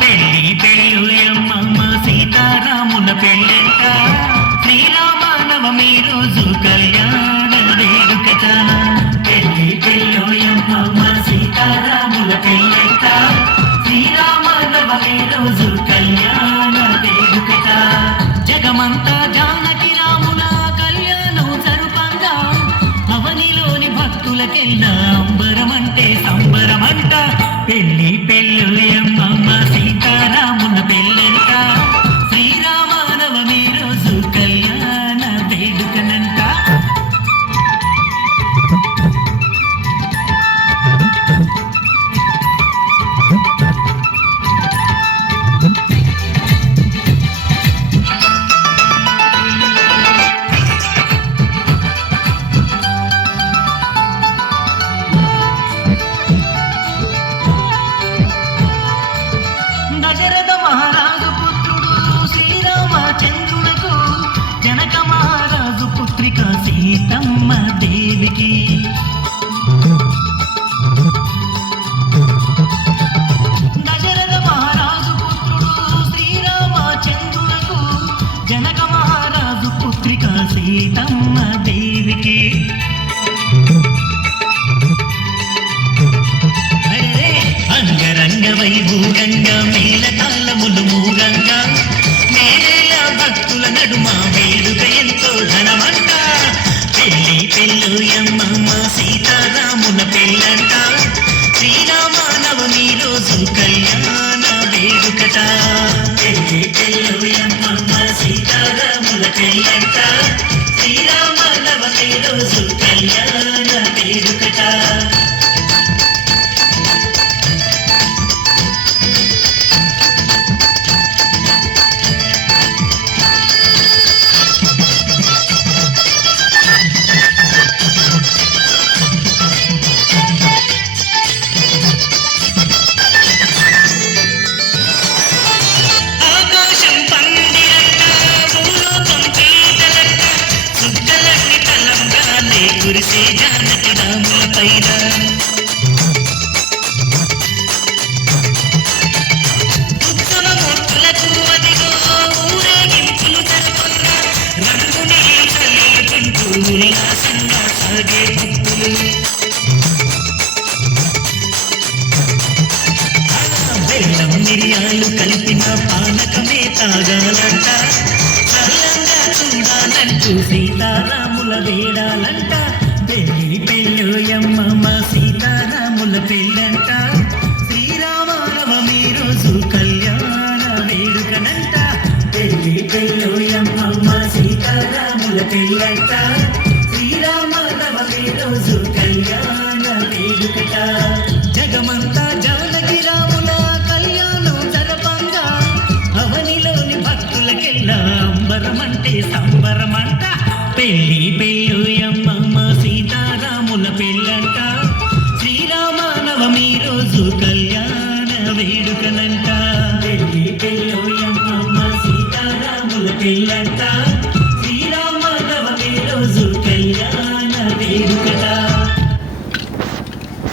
పెళ్ళి పెళ్ళుయమ్మ సీతారాముల పెళ్ళంట శ్రీరామనవమి రోజు కళ్యాణ వేడుకట. పెళ్ళి పెళ్ళుయమ్మ సీతారాముల పెళ్ళంట శ్రీరామనవమి రోజు కళ్యాణ వేడుకట. జగమంతా జానకి రాముల కళ్యాణం జరుపంగా అవనిలోని భక్తులకెల్లా అంబరమంటే సంబరమంట. పెళ్ళి పెళ్ళుయమ్మ సీతారాముల పెళ్ళంట శ్రీరామనవమి రోజు కళ్యాణ వేడుకనంట. దశరథ మహారాజు పుత్రుడు శ్రీరామచంద్రునకు జనక మహారాజు పుత్రిక సీతమ్మ దేవికి. దశరథ మహారాజు పుత్రుడు శ్రీరామచంద్రునకు జనక మహారాజు పుత్రిక సీతమ్మ దేవికి. అంగరంగ వైభూగంగా మేళతాళములు మూగంగా మేళ భక్తుల నడుమ వేడుక ఎంతో ఘనమంట. పెళ్ళి పెళ్ళుయమ్మ సీతారాముల పెళ్ళంట శ్రీరామనవమి రోజు కళ్యాణ వేడుకట. పెళ్ళి పెళ్ళుయమ్మ సీతారాముల పెళ్ళంట శ్రీరామనవమి రోజు కళ్యాణ వేడుకట. కురిసే జానకి రాముల పైన ఉత్సవమూర్తులకు అదిగో ఊరేగింపులు జరుగుతున్న రంగుని చల్లుకుంటూ ఉల్లాసంగా సాగే భక్తులు. బెల్లం మిరియాలు కలిపిన పానకమే తాగాలంట. చల్లంగా చూడాలంటూ సీతారాముల వేడాలంట. పెళ్ళి పెళ్ళుయమ్మ సీతారాముల పెళ్ళంట శ్రీరామనవమి రోజు కళ్యాణ వేడుకనంట. పెళ్ళి పెళ్ళుయమ్మ సీతారాముల పెళ్ళంట శ్రీరామనవమి రోజు కళ్యాణ వేడుకట. జగమంతా జానకి రాముల కళ్యాణం జరపంగా అవనిలోని భక్తులకెల్లా అంబరమంటే సంబరమంట. పెళ్ళి పెళ్ళుయమ్మ సీతారాముల పెళ్ళంట శ్రీరామనవమి రోజు కళ్యాణ వేడుకనంట. పెళ్ళి పెళ్ళుయమ్మ సీతారాముల పెళ్ళంట